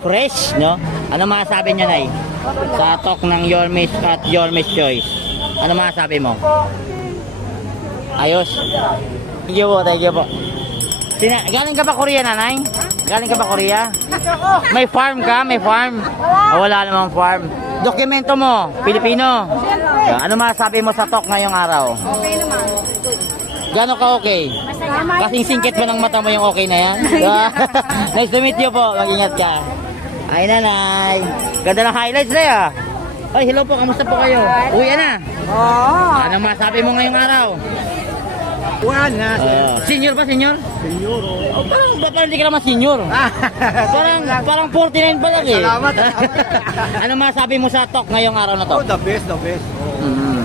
Fresh, no? Ano masasabi niyo, Nay? Sa talk ng Yormes at Yormes Choice. Ano masasabi mo? Ayos. Thank you po, thank you po. Galing ka ba Korea, Nanay? Galing ka ba Korea? May farm ka? May farm? Oh, wala namang farm. Dokumento mo, Pilipino. Ano masasabi mo sa talk ngayong araw? Okay naman. Gano'n ka okay? Kasing singkit mo ng mata mo yung okay na yan? Nice to meet you po. Mag-ingat ka. Ay, Nanay. Ganda ng highlights na ya. Ay, hello po. Kamusta po kayo? Uwi na. Oo. Ano masabi mo ngayong araw? Wala. Senior ba, senior? Senyor. Oh, parang hindi ka naman senior. Parang 49 pa lang eh. Salamat. Ano masabi mo sa talk ngayong araw na to? Oh, the best, the best. Oh. Mm.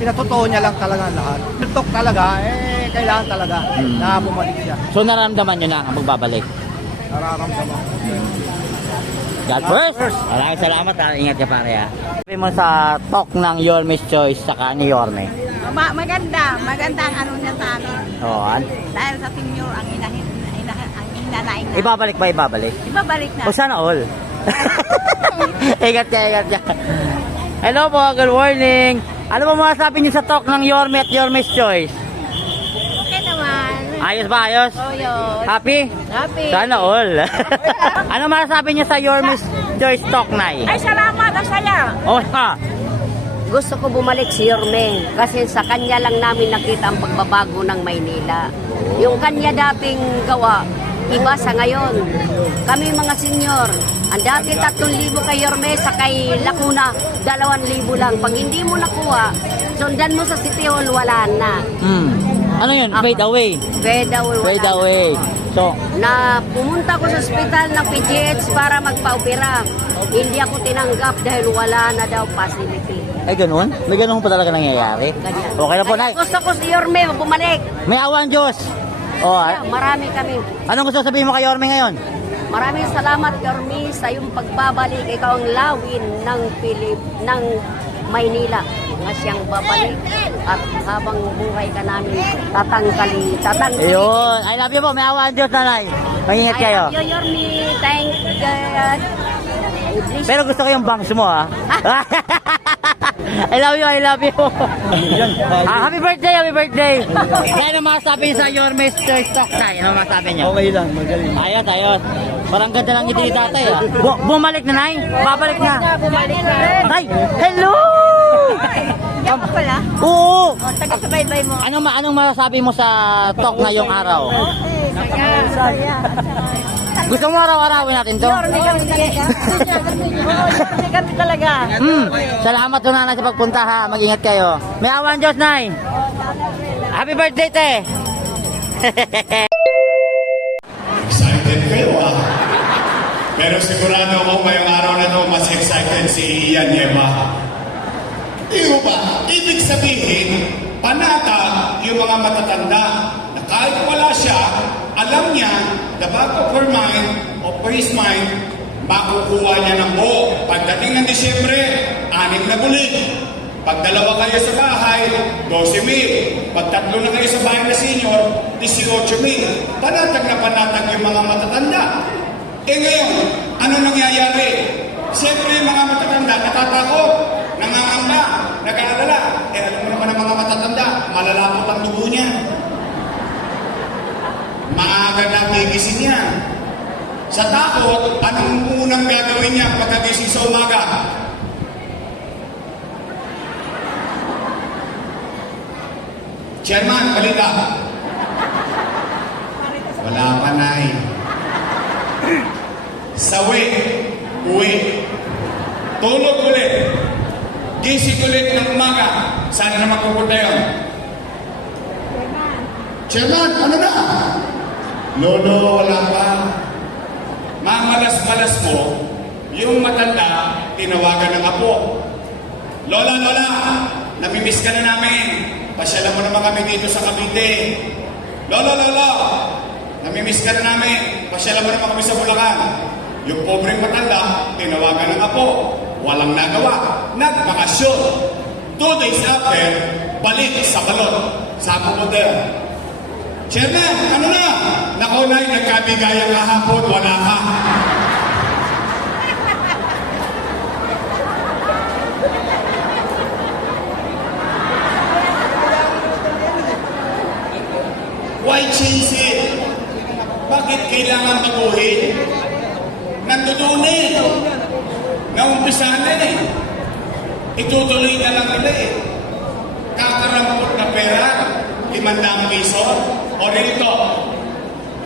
Pinatotoo niya lang talaga lahat. Talk talaga, kailangan talaga na bumalik siya. So nararamdaman nyo na ang pagbabalik? Nararamdaman. God first! Maraming salamat ha. Ingat ka pare ha. Sabi mo sa talk ng Yormes Choice saka ni Yorme. Maganda. Maganda ang ano niya sa amin. Oo. Dahil sa senior, ang hinanain na. Ibabalik ba? Ibabalik? Ibabalik na. O sana all. Ingat ka, ingat ka. Hello po, good morning. Ano ba masasabi niyo sa talk ng Yorme at Yormes Choice? Okay naman. Ayos ba? Ayos? Oh, yun. Happy? Happy. Sana all. Ano masasabi niyo sa Yormes Choice talk, Nay? Ay, salamat. Ang saya. Oh, ha? Gusto ko bumalik si Yorme kasi sa kanya lang namin nakita ang pagbabago ng Maynila. Yung kanya dating gawa, iba sa ngayon. Kami mga senyor, ang dati 3,000 kay Yorme, sa kay Lacuna, 2,000 lang. Pag hindi mo nakuha, sundan mo sa City Hall, wala na. Ano yun? Fade away. Fade away, wala Fade na. away. So, Na pumunta ko sa ospital ng PGH para magpa-opera. Hindi ako tinanggap dahil wala na daw facility. ay ganun? May ganun pa talaga nangyayari? Ganyan. Okay na po, Kaya Nay. gusto ko si Yorme bumalik. May awan Diyos. Oh, Kaya marami kami. anong gusto sabihin mo kay Yorme ngayon? Maraming salamat, Yorme, sa iyong pagbabalik. Ikaw ang lawin ng ng Maynila na siyang babalik at habang buhay ka namin tatangkali. Ayun. I love you po. May awan Diyos, Nanay. Mag-ingat I kayo. love you, Yorme. Thank God. I bless Pero gusto ko yung bangs mo, ha? I love you, I love you. Happy birthday, happy birthday. Kaya ano masasabi niyo sa Yormes Choice talk, Nay? Ano masasabi niyo? Okay lang, magaling. Ayos, ayos. Parang ganda lang ngiti ni tatay, ha? Bumalik na, Nay? Babalik na. Bumalik na. Nay, hello! Yan ka pala. Oo! Taga-sabay-bay mo. Anong masasabi mo sa talk ngayong araw? Saya. Gusto mo araw-arawin natin to? Yorme kami talaga. Yorme kami talaga. Salamat po, Nanay, sa pagpunta, ha? Mag-ingat kayo. May awan Diyos, Nay. Happy birthday, te. Excited kayo Pero sigurado ako ngayong araw na to mas excited si Ian Yema. Di ba? Ibig sabihin, panata yung mga matatanda na kahit wala siya, alam niya, the back of her mind, of his mind, makukuha niya ng buo. Pagdating ng Disyembre, 6 na bulig. Pag 2 kayo sa bahay, 12,000. Pag 3 na kayo sa bahay na senior, 18,000. Panatag na panatag yung mga matatanda. Ngayon, ano nangyayari? Siyempre yung mga matatanda, natatakot, nangangamba, nag-aalala. Alam mo naman ang mga matatanda, malalapot ang dugo niya. Maaga na gigising niya. Sa takot, anong unang gagawin niya pagkagising sa umaga? Chairman, balita. Wala pa, Nay. Sawi, uwi. Tulog ulit. Gising ulit ng umaga. Saan na magpupunta yun? Chairman, ano na? Lolo, wala pa. Mamalas-malas mo, yung matanda, tinawagan ng apo. Lola, Lola, namimiss ka na namin. Pasyalan mo naman kami dito sa Cavite. Lola, Lola, namimiss ka na namin. Pasyalan mo naman kami sa Bulacan. Yung pobreng matanda, tinawagan ng apo. Walang nagawa. Nagbakasyon. 2 days after, balik sa balon. Sa model. Chairman, ano na? Naku, Nay, nagkabigayang kahapon, wala ka. nandoon eh. Naumpisahan na eh. Itutuloy na lang nila eh. Kakarampot na pera, 500 piso, o rito,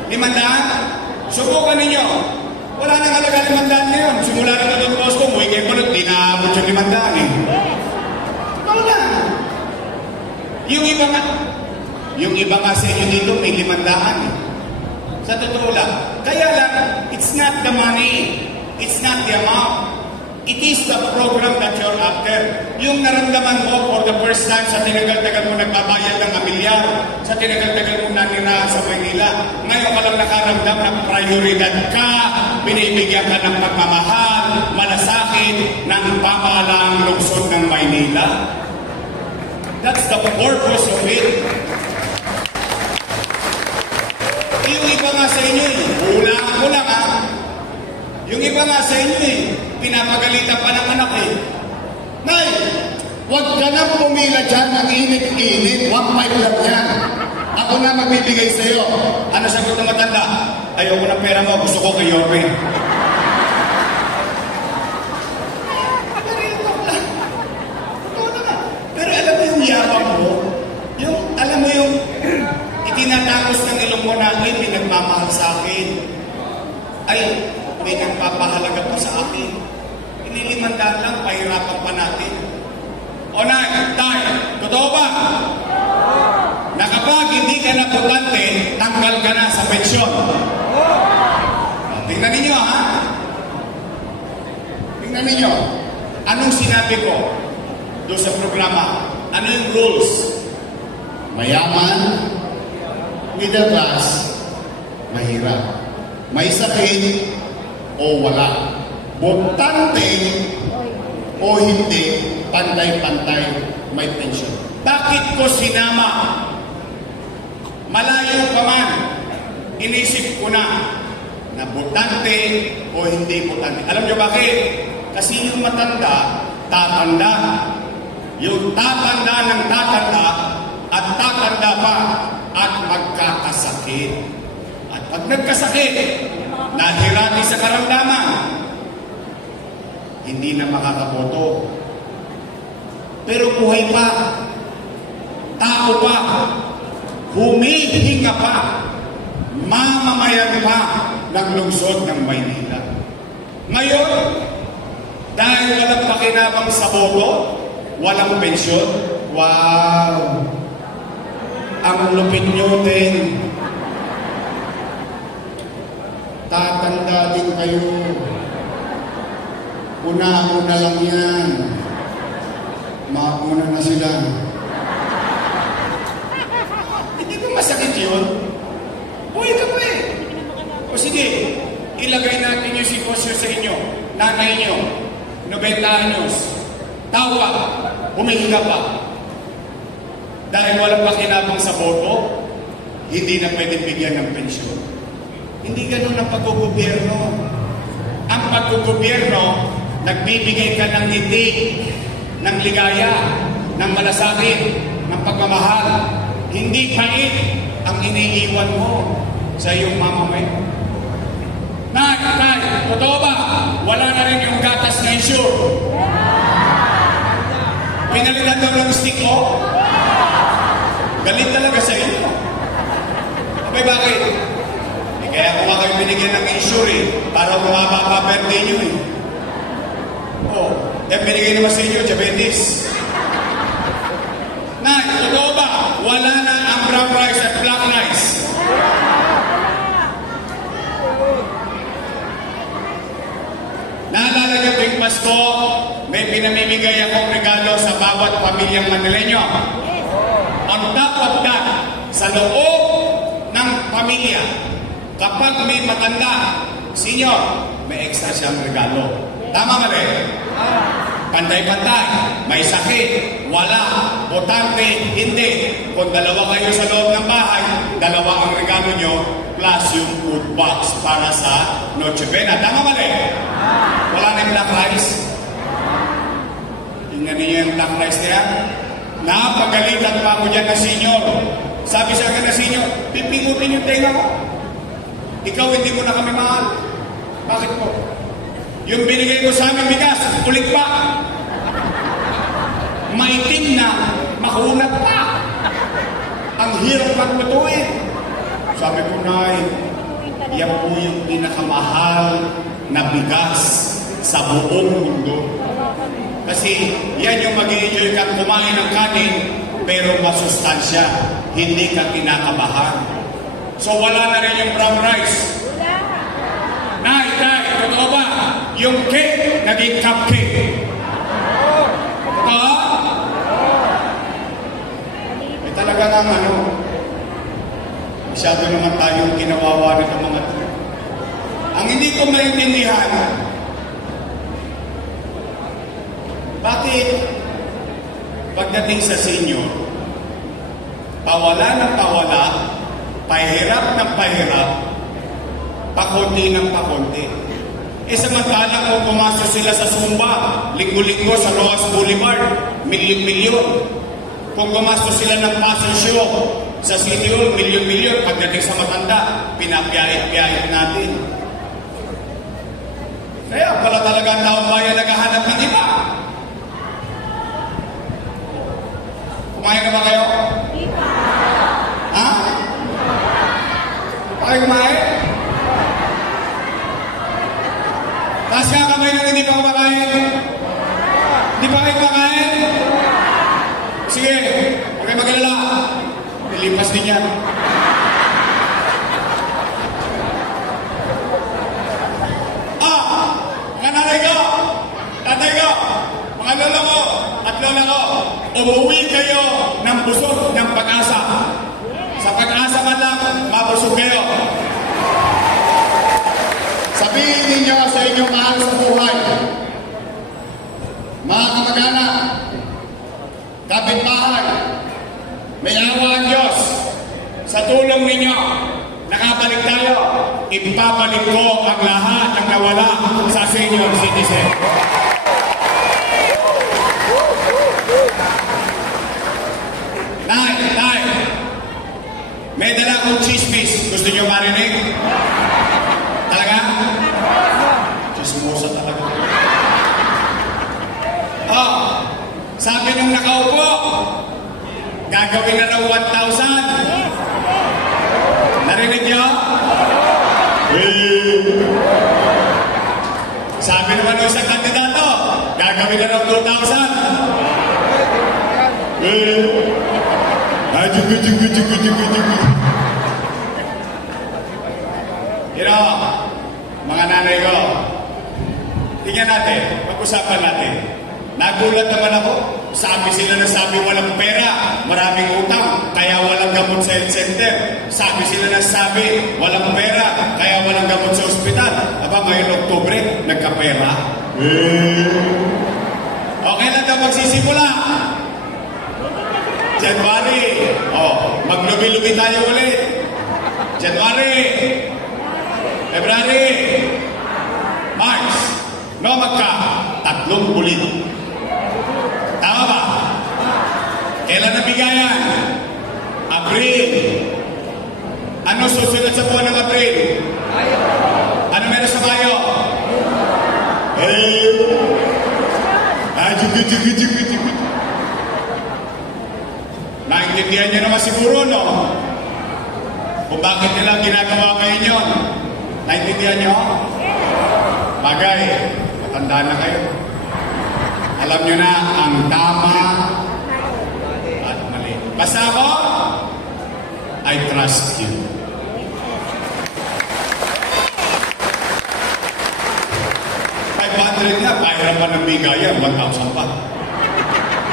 500, subukan ninyo. Wala nang halaga 500 ngayon. Simula rin doon boss ko, muwi kayo punot, di naabot yung 500 eh. Wala. Yung iba nga sa inyo dito, may 500 eh. Sa totoo lang. Kaya lang, it's not the money. It's not the amount. It is the program that you're after. Yung naramdaman mo for the first time sa tinagal-tagal mo nagbabayad ng amilyar, sa tinagal-tagal mo nanirahan sa Maynila, ngayon ka lang nakaramdam na prioridad ka, binibigyan ka ng pagmamahal, malasakit ng pamahalaang lungsod ng Maynila. That's the purpose of it. Yung iba nga sa inyo eh, hulaan ko lang ha. Yung iba nga sa inyo eh, pinapagalitan pa ng anak eh. Nay, huwag ka na pumila dyan ng init-init. 1.5 lang yan. Ako na magbibigay sa'yo. Ano sagot ng matanda? Ayoko ng pera mo, gusto ko kay Yorme. Pero alam mo yung yabang mo? Yung, alam mo yung itinatapos ng ilong mo na, ay, may nagmamahal sa akin. Ay, may nagpapahalaga pa sa akin. Inilimandaan lang, pahirapan pa natin. O na, tayo, totoo ba? Na kapag hindi ka na putante, tanggal ka na sa pensyon. Tingnan ninyo, ha? Tingnan ninyo. Anong sinabi ko doon sa programa? Ano yung rules? Mayaman, middle class, mahirap. May sakit o wala. Botante o hindi, pantay-pantay, may pensyon. Bakit ko sinama? Malayo pa man, inisip ko na botante o hindi botante. Alam niyo bakit? Kasi yung matanda, tatanda. Yung tatanda ng tatanda at tatanda pa at magkakasakit. At pag nagkasakit, nahirati sa karamdaman, hindi na makakaboto. Pero buhay pa, tao pa, humihinga pa, mamamayan pa ng lungsod ng Maynila. Ngayon, dahil walang pakinabang sa boto, walang pensyon, wow! Ang lupit nyo din. Tatanda din kayo. Una-una lang yan. Mauna na sila. Hindi ba masakit yun? Buhay ka pa eh. O sige, ilagay natin yung sitwasyon sa inyo. Nanay nyo, 90 anyos, tawa, humihinga pa. Dahil walang pakinabang sa boto, hindi na pwedeng bigyan ng pensyon. Hindi ganun ang pagkugobyerno. Ang pagkugobyerno, nagbibigay ka ng ngiti, ng ligaya, ng malasakit, ng pagmamahal. Hindi pait ang iniiwan mo sa iyong mamamay. Nay, totoo ba? Wala na rin yung gatas na insure. Pinalitan daw ng stick ko. Galit talaga sa inyo. Okay, bakit? Kaya kung kayo binigyan ng insure para bumaba pa birthday nyo eh. Oh, binigay naman sa inyo, diabetes. Nay, totoo ba? Wala na ang brown rice at black rice. Naalala niyo tuwing Pasko, may pinamimigay akong regalo sa bawat pamilyang Manileño. On top of that, sa loob ng pamilya, kapag may matanda, senior, may extra siyang regalo. Tama ba rin? Pantay-pantay, may sakit, wala, botante, hindi. Kung dalawa kayo sa loob ng bahay, dalawa ang regalo nyo, plus yung food box para sa Noche Buena. Tama ba rin? Wala na yung black rice. Tingnan niyo yung black rice na yan. Napagalitan pa ako dyan na senior. Sabi sa akin na senior, pipingutin yung tenga ko. Ikaw hindi mo na kami mahal. Bakit po? Yung binigay ko sa aming bigas, ulit pa. Maitim na, makunat pa. Ang hirap maglutuin. Sabi ko, Nay, yan po yung pinakamahal na bigas sa buong mundo. Kasi yan yung mag-i-enjoy ka kumain ng kanin, pero masustansya, hindi ka kinakabahan. So wala na rin yung brown rice. Nay, totoo ba? Yung cake, naging cupcake. Totoo? Eh talaga lang masyado naman tayong kinawawa nito mga to. Ang hindi ko maintindihan, bakit pagdating sa senior, pawala ng pawala, pahirap ng pahirap, pakunti ng pakunti. Eh samantalang kung pumasok sila sa Zumba, linggo-linggo sa Rojas Boulevard, milyon-milyon. Kung pumasok sila ng fashion show sa City Hall, milyon-milyon. Pagdating sa matanda, pinapiyahit-piyahit natin. Kaya pala talaga ang taong bayan naghahanap ng iba. Kumain na ba kayo? Ha? Kayo kumain? Taas nga kamay nang hindi pa kumakain. Hindi pa kayo kumakain? Sige, huwag kayo mag-alala. Nilipas din yan. Mga nanay ko, tatay ko, mga lolo ko at lola ko, umuwi kayo ng busog ng pag-asa. Sa pag-asa man lang, mabusog kayo. Sabihin ninyo sa inyong mahal sa buhay, mga kamag-anak, kapitbahay, may awa ang Diyos. Sa tulong ninyo, nakabalik tayo. Ipapalik ko ang lahat ng nawala sa senior citizen. Nay, may dala akong chismis. Gusto niyo marinig? Talaga? Chismosa talaga. Sabi nung nakaupo, gagawin na raw 1,000. Narinig niyo? Sabi naman ng isang kandidato, gagawin na raw 2,000. Mga nanay ko, tingnan natin, pag-usapan natin. Nagulat naman ako, sabi sila na sabi walang pera, maraming utang, kaya walang gamot sa health center. Sabi sila na sabi walang pera, kaya walang gamot sa ospital. Aba, ngayon Oktubre, nagkapera. Okay lang daw magsisimula. January, maglubi-lubi tayo ulit. January, February, March, tatlong ulit. Tama ba? Kailan nabigayan? April. Ano susunod sa buwan ng April? Ano meron sa Mayo? Naintindihan niyo naman siguro, no? Kung bakit nila ginagawa ngayon yun. Naintindihan niyo? Bagay, matanda na kayo. Alam niyo na ang tama at mali. Basta ako, I trust you. $500 na, pahirapan ng bigayan, 1,000 pa.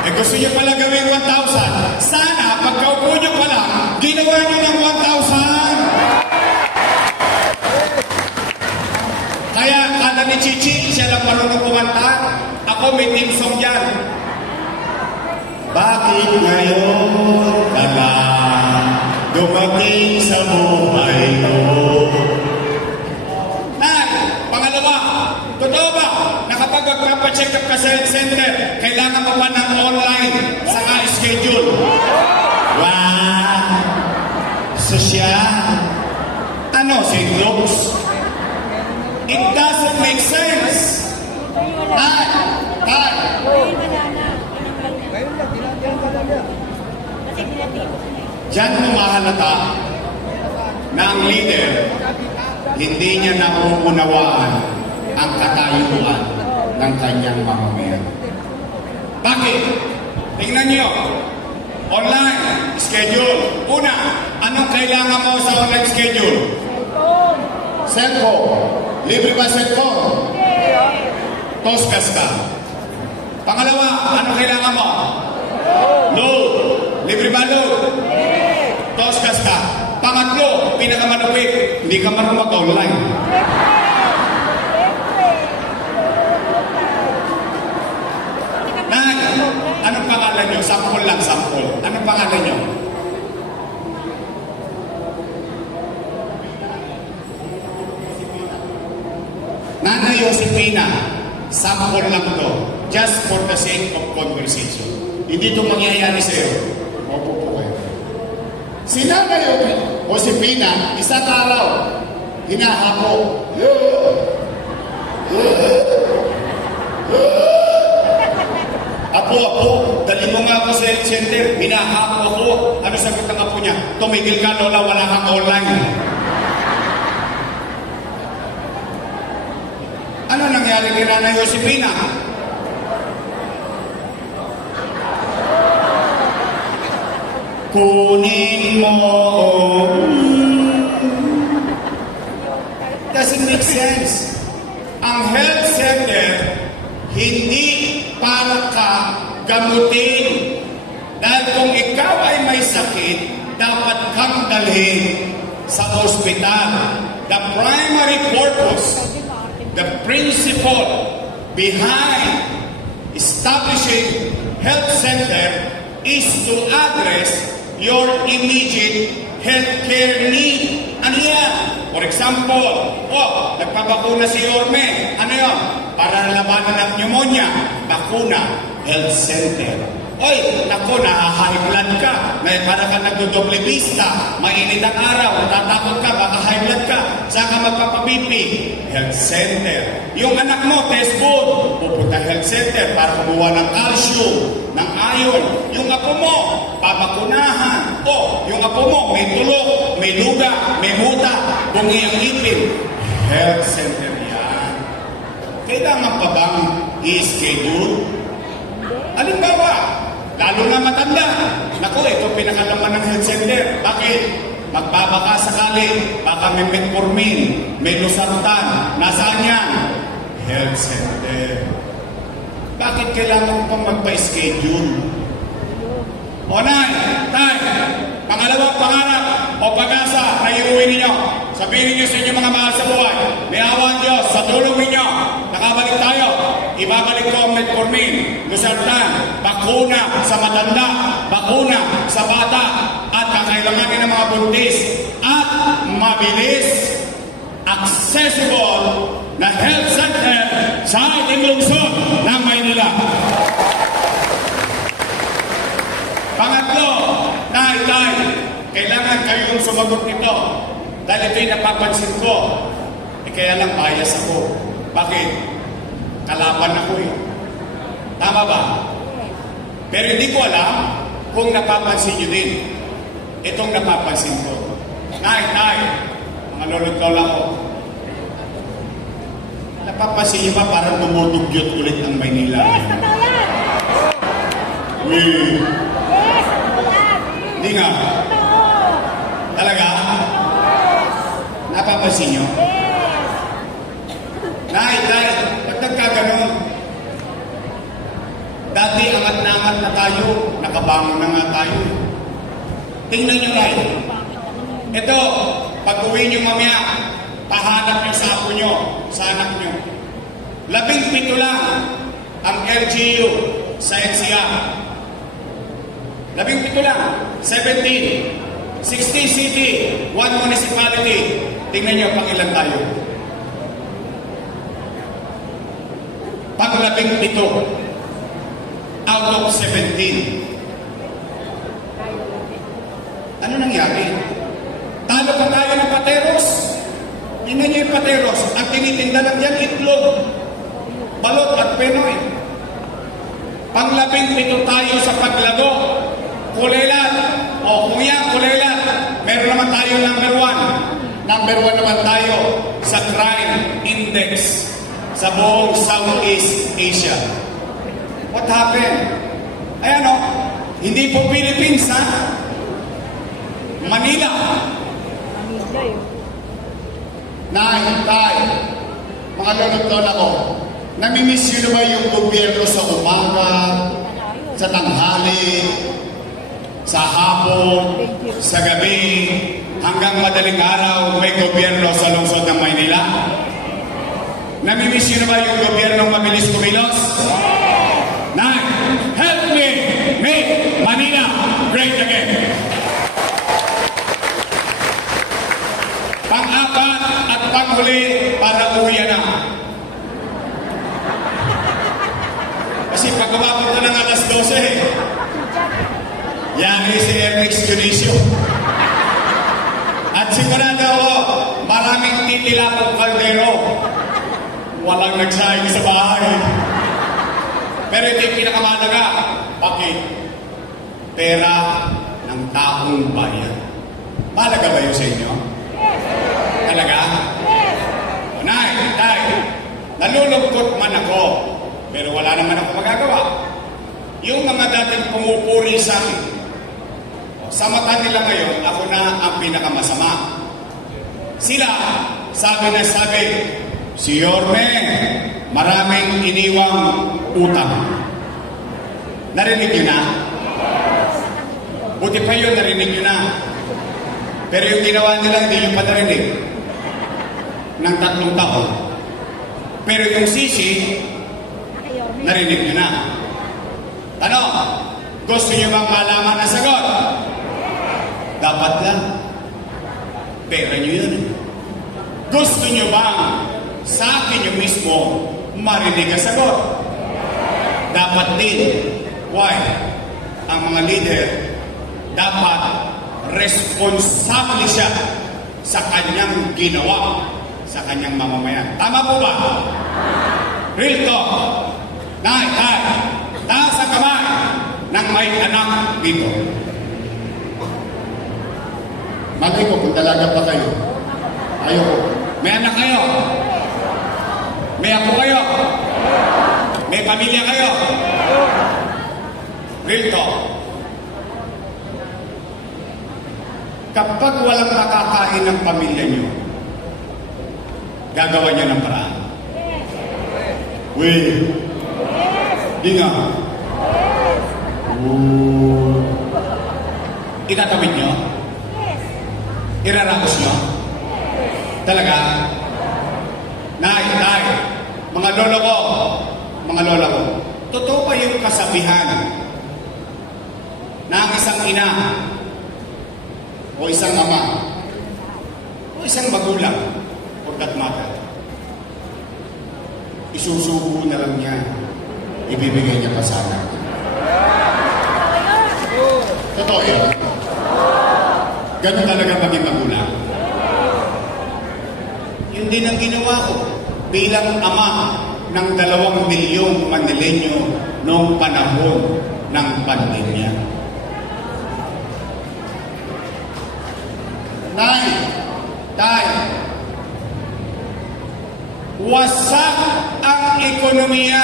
Eh gusto niyo pala gawin 1,000, sana pagkaupo niyo pala, ginawa niyo ng 1,000. Kaya kala ni Chichi, siya lang marunong kumanta. Ako may team song dyan. Bakit ngayon ka lang dumating sa buhay ko? Pangalawa, totoo ba na kapag magpapacheck up ka sa health center, kailangan mo pa ng online saka schedule? Wow! Sosyal. Ano, St. Luke's? It doesn't make sense. Tay, Ngayon wala na. Tinanggal na. Ngayon lang, tinatanggal na niya. Kasi pinatipos na yun. diyan mo mahalata na ang leader hindi niya nauunawaan ang katayuan ng kanyang mamamayan. Bakit? Tingnan niyo. Online schedule. Una, anong kailangan mo sa online schedule? Cellphone. Libre ba cellphone? Toskas ka. Pangalawa, anong kailangan mo? Load. Libre ba load? Toskas ka. Pangatlo, pinakamalupit, hindi ka marunong mag-online. Nay, anong pangalan nyo? Sample lang, sample. Anong pangalan nyo? Nanay Josefina, sample lang to. Just for the sake of conversation. Hindi to mangyayari sa'yo. Opo po kayo. Si Nanay Josefina, isang araw, hinahapo. Apo, dali mo nga ako sa health center. Hinahapo ako. Ano sagot ng apo niya? Tumigil ka, Lola, wala kang online. Ano nangyari kay Nanay Josefina? Kunin mo. Doesn't make sense. Ang health center, hindi para ka gamutin. Dahil kung ikaw ay may sakit, dapat kang dalhin sa ospital. The primary purpose, the principle behind establishing health center is to address your immediate healthcare need. Ano yan? For example, nagpabakuna si Yorme. Ano yun? Para labanan ng pneumonia. Bakuna, health center. Oy, naku, high blood ka. May para ka nagdodoble vista. Mainit ang araw. Natatakot ka, baka high blood ka. Saan ka magpapabipi? Health center. Yung anak mo, test food. Pupunta health center para kumuha ng calcium, ng iron. Yung apo mo, papakunahan. Yung apo mo, may tulog, may luga, may muta, bungi ang ipin. Health center yan. Kailangan pa bang i-schedule? Halimbawa, lalo na matanda. Naku, ito pinakalaman ng health center. Bakit? Magbabaka sakali. Baka may metformin, may losartan. Nasaan yan? Health center. Bakit kailangan mo pang magpa-schedule? O nay, tay, pangalawang pangarap o pag-asa na iuwi ninyo. Sabihin niyo sa inyong mga mahal sa buhay, may awa ang Diyos sa tulong ninyo. Nakabalik tayo. Ibabalik ko ang metformin, losartan, bakuna sa matanda, bakuna sa bata, at kakailanganin ng mga buntis, at mabilis, accessible na health center sa ating lungsod ng Maynila. Pangatlo, tay, kailangan kayong sumagot nito dahil ito'y napapansin ko. Kaya lang bias ako. Bakit? Kalaban ako eh. Tama ba? Pero hindi ko alam kung napapansin nyo din. Itong napapansin ko. Nay, mga lolot-lol ako. Napapansin nyo ba parang bumudugyot ulit ang Maynila? Yes, totoo yan! Yes, totoo yan! Hindi nga. Totoo! Talaga? Napapansin nyo? Yes! Nay, ba't nagkaganon? Dati angat na angat na tayo, nakabangon na nga tayo. Tingnan nyo, Nay. Ito, pag-uwi nyo mamaya, pahanap nyo sa apo nyo, sa anak nyo. 17 lang ang LGU sa NCR. 17 lang, 17. 60 city, 1 municipality. Tingnan nyo pang ilan tayo. Pag 17 out of 17. Ano nangyari? Talo pa tayo ng pateros. Tingnan nyo yung pateros. Ang tinitinda lang yan, itlog, balot at penoy. Pang-17 tayo sa paglago. Kulelat. O kung yan, kulelat. Meron naman tayo number 1. Number 1 naman tayo sa crime index sa buong Southeast Asia. What happened? Ayan o, hindi po Philippines ha. Manila. Nay, tay, mga lolo't-lola ko, namimiss yun ba yung gobyerno sa umaga, sa tanghali, sa hapon, sa gabi, hanggang madaling araw may gobyerno sa lungsod ng Maynila? Namimiss yun ba yung gobyerno mabilis kumilos? Nay, help me make Manila great again! Pang-apat at panghuli para uwi na. Kasi pag umabot na ng alas 12, yan si Ernix Junicio. At sigurado ako, maraming titilapong kaldero. Walang nagsaing sa bahay. Pero ito yung pinakamalaga. Bakit? Pera ng taong bayan. Malaga ba yun sa inyo? Talaga? Nay, tay, nalulungkot man ako, pero wala naman ako magagawa. Yung mga dating pumupuri sa akin, sa mata nila ngayon, ako na ang pinakamasama. Sila, sabi na sabi, si Yorme, maraming iniwang utang. Narinig nyo na? Buti pa yun, narinig nyo na. Pero yung ginawa nila, hindi yung patarinig ng 3 taon. Pero yung sisi, narinig nyo na. Ano? Gusto nyo bang malaman ang sagot? Dapat lang. Pera nyo yun. Gusto nyo bang sa akin yung mismo marinig ang sagot? Dapat din. Why? Ang mga leader dapat responsable siya sa kanyang ginawa, sa kanyang mamamayan. Tama po ba? Real talk. Nay, tay, taas ang kamay ng may anak dito. Magay ko kung talaga pa kayo. Ayoko. May anak kayo? May apo kayo? May pamilya kayo? Real talk. Kapag walang nakakain ng pamilya nyo, gagawa niya ng paraan. Wait. Di nga. Itatawid nyo? Iraramos nyo? Talaga? Nay, mga lolo ko, mga lola ko, totoo ba yung kasabihan na ang isang ina o isang ama o isang magulang for that matter, isusubo na lang niya, ibibigay niya pa sana. Totoo yun. Ganun talaga maging magulang. Yun din ang ginawa ko bilang ama ng 2 milyong Manileño noong panahon ng pandemya. Nay, tay, wasak ang ekonomiya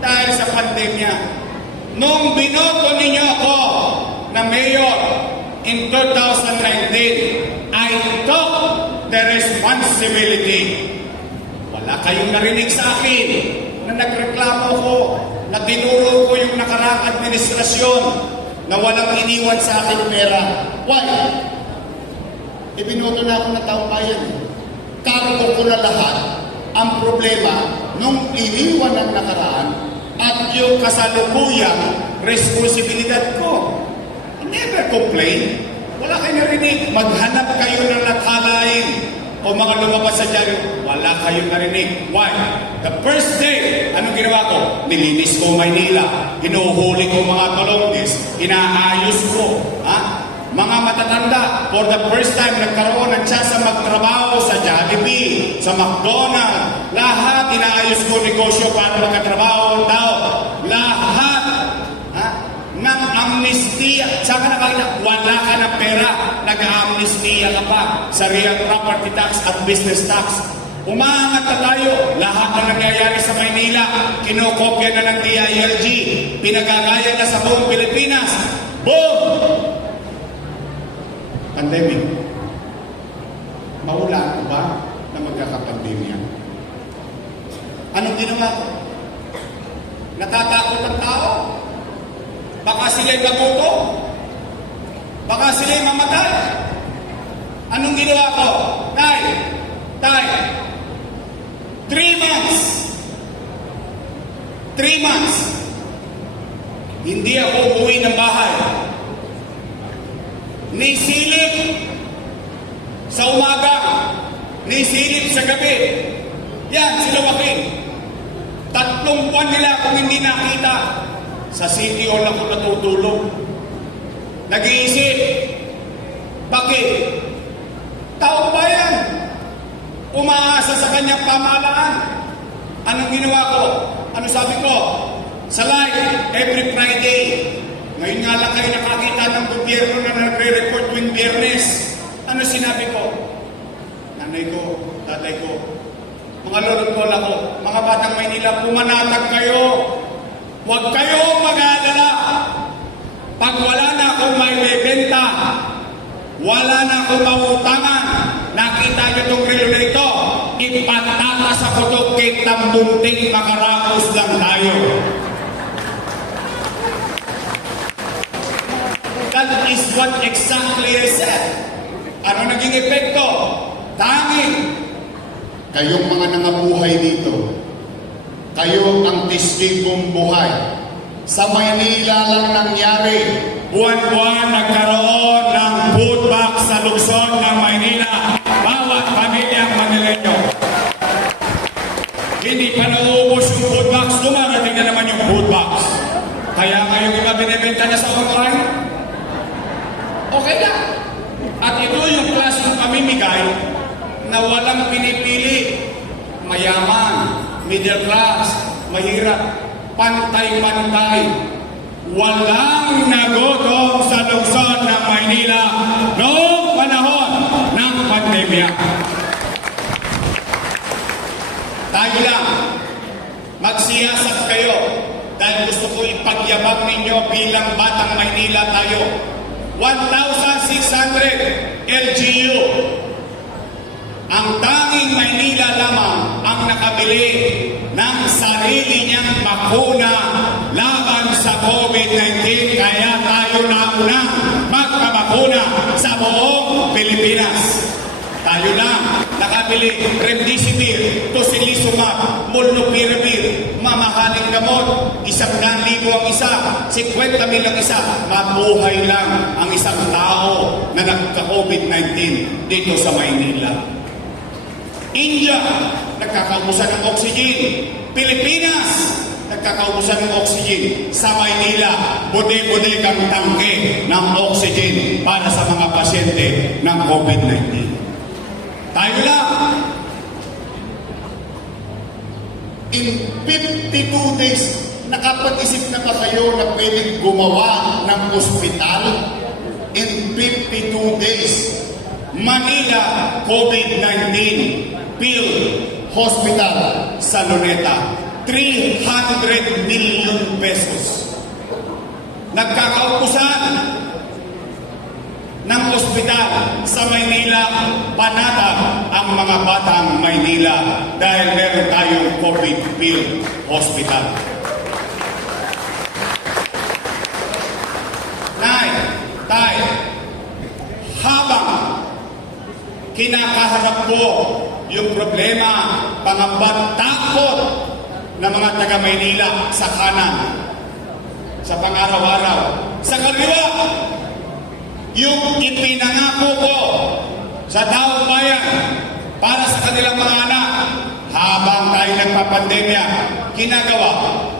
dahil sa pandemya. Nung binoto ninyo ako na mayor in 2019, I took the responsibility. Wala kayong narinig sa akin na nagreklamo ko, na dinuro ko yung nakaraang administrasyon na walang iniwan sa akin pera. Why? Ibinoto na ako ng taong bayan. Kargo ko na lahat ang problema nung iniwan ng nakaraan at yung kasalukuyang responsibilidad ko. I never complain. Wala kayo narinig. Maghanap kayo ng nakalain o mga lumabas sa dyaryo. Wala kayong narinig. Why? The first day, anong ginawa ko? Nilinis ko Maynila. Hinuhuli ko mga talongis. Inaayos ko. Mga matatanda, for the first time, nagkaroon ng tsansa magtrabaho sa Jollibee, sa McDonald's. Lahat inaayos ko negosyo para magkatrabaho ang tao. Lahat amnestia. Saan ka nakakita? Wala ka ng pera. Nag-amnestia ka pa sa real property tax at business tax. Umaangat na tayo. Lahat na nangyayari sa Maynila, kinokopya na ng DILG. Pinagagaya na sa buong Pilipinas. Boom! Pandemic. Maulaan ko ba na magkakapandemya? Anong ginawa ko? Natatakot ang tao? Baka sila'y maguto? Baka sila'y mamatay? Anong ginawa ko? Tay! 3 months! 3 months! Hindi ako umuwi ng bahay. Nisilip sa umaga, nisilip sa gabi. Yan, sila Joaquin. 3 buwan nila akong hindi nakita. Sa City Hall ako natutulog. Nag-iisip. Bakit? Taong bayan. Umaasa sa kanyang pamahalaan. Anong ginawa ko? Ano sabi ko? Sa live, every Friday. Ngayon nga lang kayo nakakita ng gobyerno na nagre-report tuwing Biyernes. Ano sinabi ko? Nanay ko, tatay ko, mga lolo't lola ko, mga batang Maynila, pumanatag kayo. Huwag kayo mag-aalala. Pag wala na akong may bebenta, wala na akong mautangan, nakita niyo itong relo na ito, ipatata sa kutok kitang bunting makaraos lang tayo. That is what exactly I said. Ano naging epekto? Tanging kayong mga nangabuhay dito, kayo ang testigong buhay. Sa Maynila lang nangyari, buwan-buwan nagkaroon ng food box sa Luzon ng Maynila. Bawat pamilyang Manileño. Hindi pa nauubos yung food box, dumarating na naman yung food box. Kaya ngayong iba binibenta na sa online? Okay lang. At ito yung klaseng pamimigay na walang pinipili. Mayaman, middle class, mahirap, pantay-pantay. Walang nagutom sa Luzon ng Maynila noong panahon ng pandemya. Tayo lang, magsiyasat kayo dahil gusto ko ipagyabang ninyo bilang batang Maynila tayo. 1,600 LGU. Ang tanging Maynila lamang ang nakabili ng sarili niyang bakuna laban sa COVID-19. Kaya tayo na unang magpabakuna sa buong Pilipinas. Tayo lang nakabili Remdesivir, Tocilizumab, Molnupiravir, mamahaling gamot, 100,000 ang isa, 50,000 ang isa. Mabuhay lang ang isang tao na nagka-COVID-19 dito sa Maynila. India, nagkakaubusan ng oxygen. Pilipinas, nagkakaubusan ng oxygen. Sa Maynila, bude-bude kang tangke ng oxygen para sa mga pasyente ng COVID-19. Tayo lang. In 52 days, nakapag-isip na ba kayo na pwedeng gumawa ng ospital? In 52 days, Manila COVID-19 Field Hospital sa Luneta, 300 million pesos. Nagkakaupusan ng ospital sa Maynila, panatag ang mga batang Maynila dahil meron tayong COVID Field Hospital. Nay, tay, habang kinakaharap ko yung problema, pangamba, takot ng mga taga-Maynila sa kanan, sa pang-araw-araw, sa kaliwa, yung ipinangako ko sa taong bayan para sa kanilang mga anak habang tayo nagpapandemya, ginagawa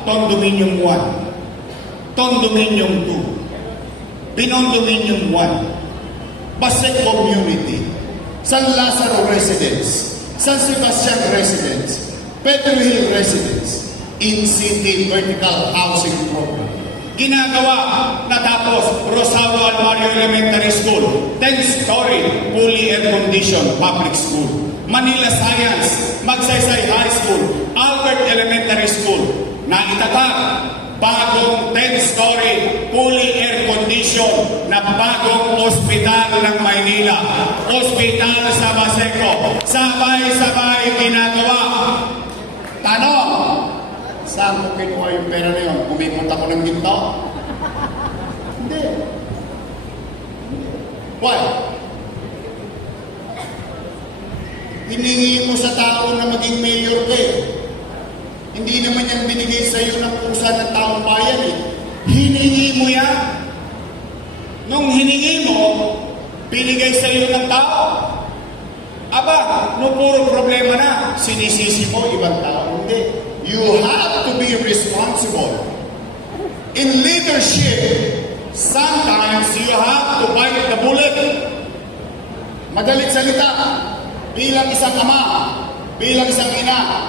Tong Dominion 1, Tong Dominion 2, Binon Dominion 1, Basek Community, San Lazaro Residence, San Sebastian Residence, Pedro Hill Residence, In-City Vertical Housing Program. ginagawa natapos Rosario Almario Elementary School, 10th-story, fully air-conditioned public school. Manila Science, Magsaysay High School, Albert Elementary School, na itatag bagong 10th-story, fully air-conditioned na bagong ospital ng Maynila. Ospital sa Baseco. Sabay-sabay ginagawa. Tanong, saan ko kinuha yung pera na yun? Kumikot ako ng ginto? Hindi. Why? Hiningi mo sa tao na maging mayor ka eh. Hindi naman yan binigay sa iyo ng pusa ng taong bayan eh. Hiningi mo yan. Nung hiningi mo, binigay sa iyo ng tao. Aba, no puro problema na. Sinisisi mo ibang tao. Hindi. You have to be responsible. In leadership, sometimes you have to bite the bullet. Madalit salita, bilang isang ama, bilang isang ina,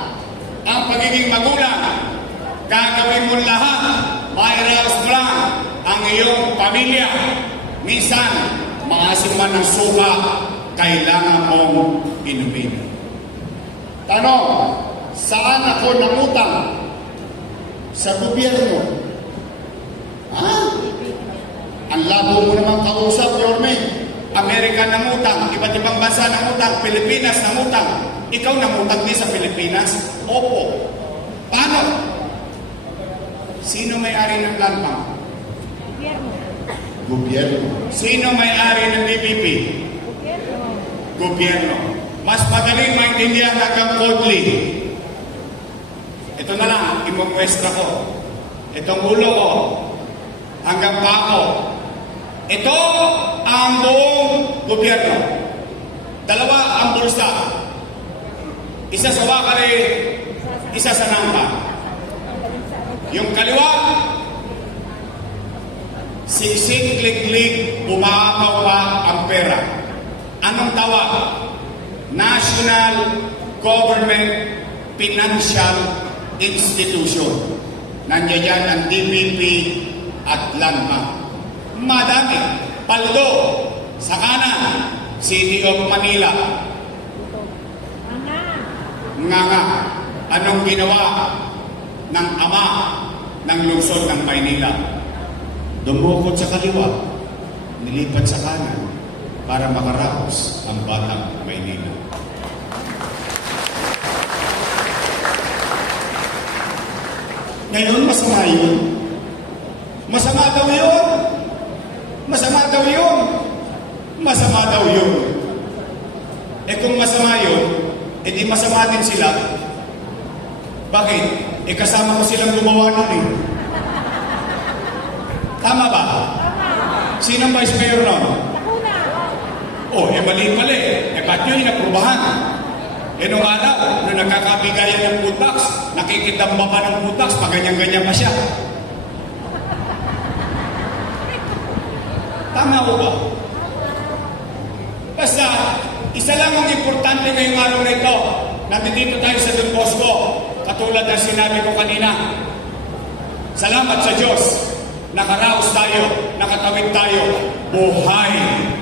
ang pagiging magulang, gagawin mo lahat, mairaos mo lang ang iyong pamilya. Minsan, maasim man ng suka, kailangan mong inumin. Tanong, saan ako nangutang? Sa gobyerno. Ha? Ang labo mo naman kausap, Yorme. Amerika nangutang, iba't ibang bansa nangutang, Pilipinas nangutang. Ikaw nangutang din sa Pilipinas? Opo. Paano? Sino may-ari ng land bank? Gobyerno. Sino may-ari ng DBP? Gobyerno. Mas madaling maintindihan hanggang kodli. Ito na lang, imumwestra ko. Itong ulo ko, hanggang pa ako. Ito ang buong gobyerno. Dalawa ang bulsa. Isa sa wakari, isa sa nangka. Yung kaliwa, siksik, klik-klik, bumakaw pa ang pera. Anong tawag? National Government Financial Institution. Nandiyan yan ang DBP at Land Bank. Madami. Paldo. Sa kanan, City of Manila. Nga. Anong ginawa ng ama ng lungsod ng Maynila? Dumukot sa kaliwa, nilipat sa kanan para makaraos ang batang Maynila. Ngayon, masama yun. Masama daw yun. Masama daw yun. Masama daw yun. Eh kung masama yun, edi masama din sila. Bakit? Eh kasama ko silang gumawa nun eh. Tama ba? Sinong vice mayor nun? Oh, eh mali-mali. Eh ba't nyo inaprubahan? Eh nung araw, nung nagkakabigayan ng food box, nakikitamba pa ng food box, paganyan-ganyan pa siya. Tama ko ba? Basta, isa lang ang importante ngayong araw na ito. Nandito tayo sa Don Bosco, katulad ng sinabi ko kanina. Salamat sa Diyos. Nakaraos tayo, nakatawid tayo. Buhay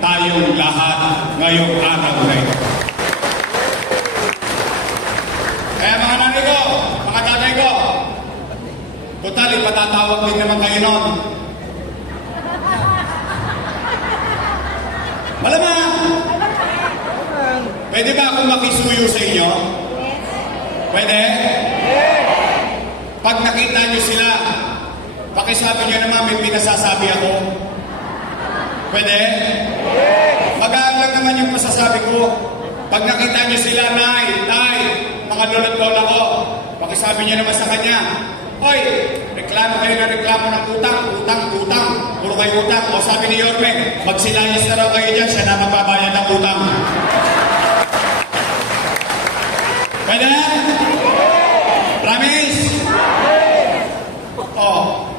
tayong lahat ngayong araw na ito. Kaya mga nanay ko, mga tatay ko, total, ipatatawag din naman kayo nun. Malamang! Pwede ba akong makisuyo sa inyo? Pwede? Pag nakita niyo sila, pakisabi niyo naman may pinasasabi ako. Pwede? Magaan lang naman yung masasabi ko. Pag nakita niyo sila, nay, mga lolo't lola ko, pakisabi niyo naman sa kanya, hoy, reklamo kayo na reklamo ng utang. Puro kayo utang. O sabi ni Yorme, magsilayas na raw kayo dyan, siya na magbabayad ng utang. Pwede na? Promise? Oh,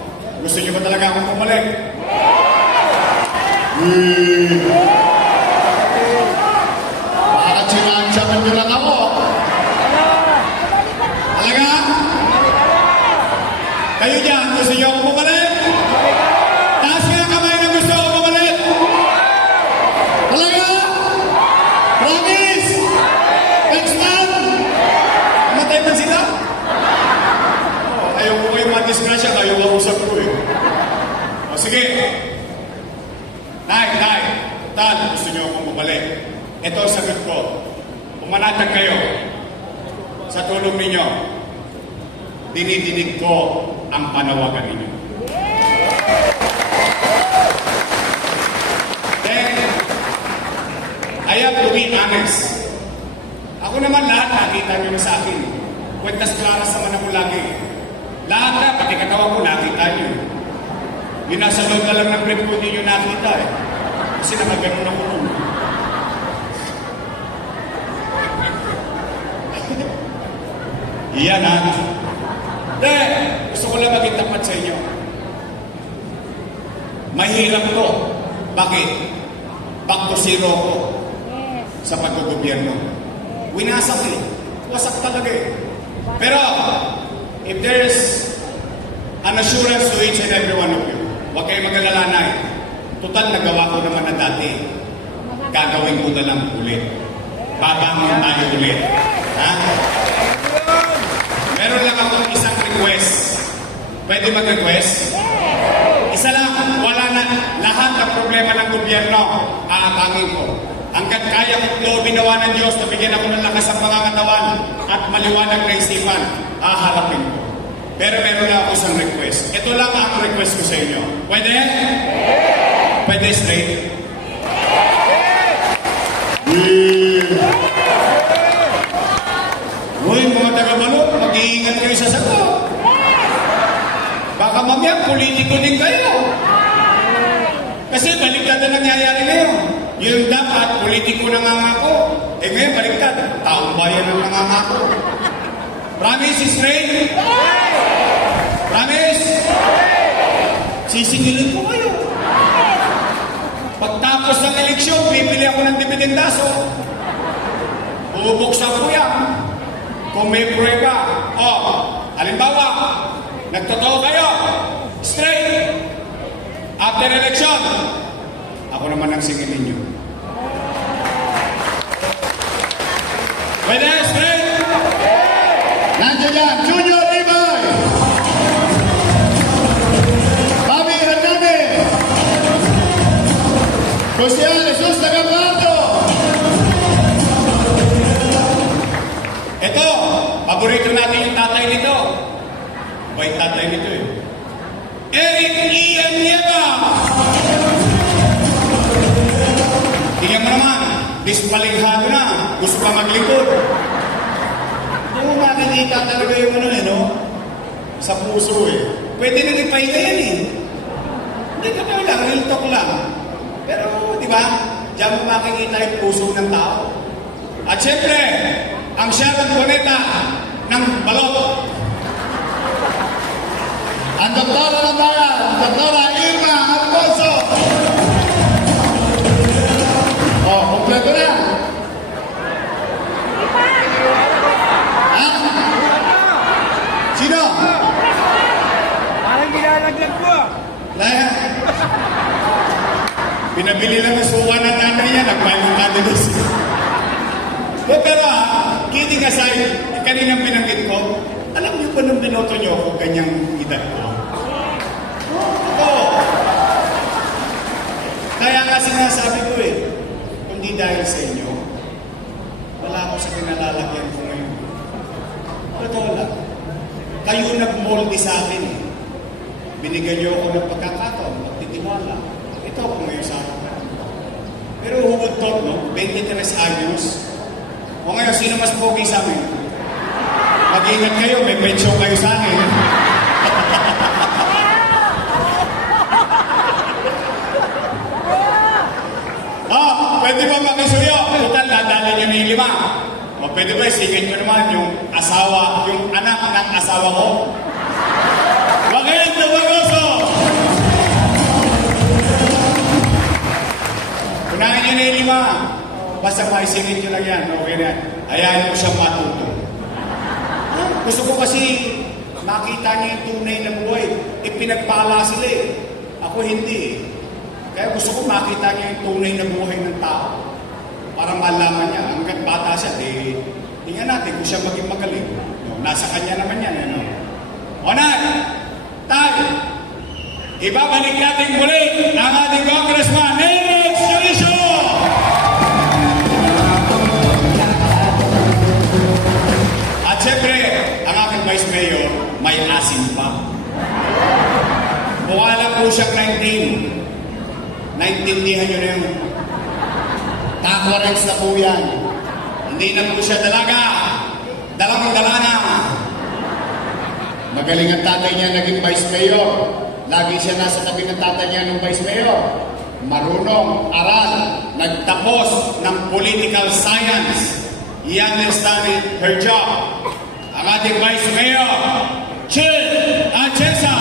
gusto niyo ba talaga akong pumalik? Bakit sinansaman niyo lang ako? Talaga? Kayo dyan, gusto niyo akong pumalik? dinidinig ko ang panawagan ninyo. Then, I have to be honest. Ako naman lahat nakita nyo na sa akin. Kwentas klaras naman ako lagi. Lahat na, pati katawan ko nakita nyo. Yung nasa loob na lang ng brief ko, hindi nyo nakita eh. Kasi nakaganon ako nun. Iyan ha. Then, gusto ko lang maging tapat sa inyo. Mahirap to. Bakit? Back to zero ko sa paggogobyerno. Winasak eh. Wasak talaga eh. Pero, if there's an assurance to each and every one of you, huwag kayong mag-alala na eh. Total, nagawa ko naman na dati. Gagawin ko na lang ulit. Babangon tayo ulit. Ha? Meron lang akong isang request. Pwede mag-request? Isa lang, wala na. Lahat ng problema ng gobyerno, aatangin ko. Hanggat kaya ko ito, binawa ng Diyos, nabigyan ako ng lakas ng pangangatawan at maliwanag na isipan, haharapin ko. Pero meron lang ako isang request. Ito lang ang request ko sa inyo. Pwede? Pwede straight? Uy, mga taga-balot, mag-iingat kayo sa sagot. Baka mamaya, politiko din kayo. Kasi baliktad na nangyayari ngayon. Yung dapat, politiko nangangako. Eh ngayon, baliktad. Taong bayan ang nangangako. Promise is straight? Promise? Sisingilin ko kayo. Pagtapos ng eleksyon, bibili ako ng dividendaso. Bubuksan ko yan. Kung may prueba. O, halimbawa, nagtotoo kayo. Straight. After election, ako naman ang singilin nyo. Pwede, straight? Nandiyan yan, Junior Ibay! Bobby Hernandez! Josiel Jesus Tagapato! Ito, paborito natin yung tatay nito. Wait, tatay nito eh. Eric Ian Nieva! Tingnan mo naman, dispalinghado na, gusto pa maglingkod. Hindi mo makikita talaga yung ano eh, no? Sa puso eh. Pwede na ipahinga yan eh. Hindi ka lang, real talk lang. Pero, di ba, diyan mo makikita yung puso ng tao. At syempre, ang Sharon Cuneta ng balot. Ang doktora ng bayan, Doktora Irma Alfonso. Oh, kompleto na. Ha? Sino? Parang nilalaglag ko. Laya. Pinabili lang ang suwa ng nanay niya, nagbayang kandidos. Pero kidding aside, kaninang binanggit ko, alam niyo ba nung binoto niyo ako ganyang edad ko? Oo. Kaya nga sinasabi ko eh, kundi dahil sa inyo, wala ako sa pinalalagyan ko ngayon. Totoo lang. Kayo nag-moldy sa akin eh. Binigyan niyo ako ng pagkakataon, magtitiwala. Ito ako ngayon sa akin. Pero who would thought, no? 23 anyos. O ngayon, sino mas pogi sa amin? Mag-ingat kayo, may pensyon kayo sa akin. Pwede ba makisuyo? Total, nadali niyo na yung 5. O pwede ba, isingin ko naman yung asawa, yung anak ng asawa ko. Bakit? Lumagoso! Unahin niyo na yung 5. Basta maisingin niyo lang yan. Okay na. Ayahin mo siyang matuto. Gusto ko kasi makita niya yung tunay na buhay. Ipinagpala sila eh. Ako hindi eh. Kaya gusto ko makita niya yung tunay na buhay ng tao. Para malaman niya. Hanggang bata siya, tingnan natin kung siya maging magaling. No, nasa kanya naman yan. Ano? Onay! Tay! Ibabalik natin muli ang ating congressman, Eric Juricio! At syempre, Vice Mayor, may asin pa. Mukha lang po siyang 19. Naintindihan nyo na yun. Takorens na po yan. Hindi na po siya dalaga. Dalang-dala na. Magaling ang tatay niya naging Vice Mayor. Lagi siya nasa tabi ng tatay niya ng Vice Mayor. Marunong, aral, nagtapos ng political science. He understood her job. Ang ating Vice Mayor, Chill Atienza.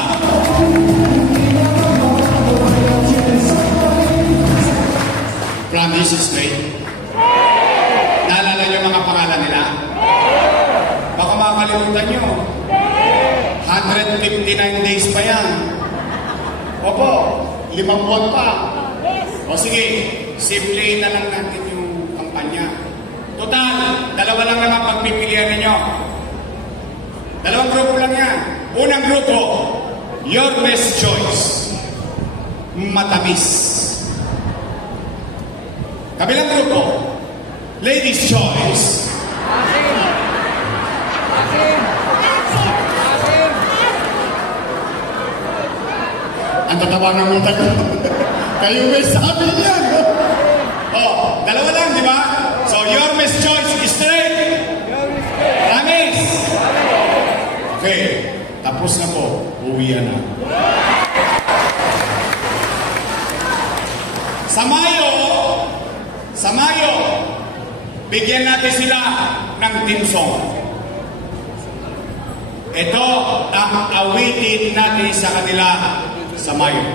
From this straight. Naalala niyo mga pangalan nila? Baka makakalimutan niyo. 159 days pa yan. Opo, 5 buwan pa. O sige, simple na lang natin yung kampanya. Total, 2 lang naman pagpipilian ninyo. 2 grupo lang yan. Unang grupo, your best choice. Matamis. Kabilang grupo, ladies' choice. Ang tatawa ng muta ko. Kayo may sabi niyan. Oh, 2 lang, di ba? So, your best choice is straight. Promise. Okay, tapos na po. Uwi na. Sa Mayo, bigyan natin sila ng team song. Ito ang awitin natin sa kanila sa Mayo.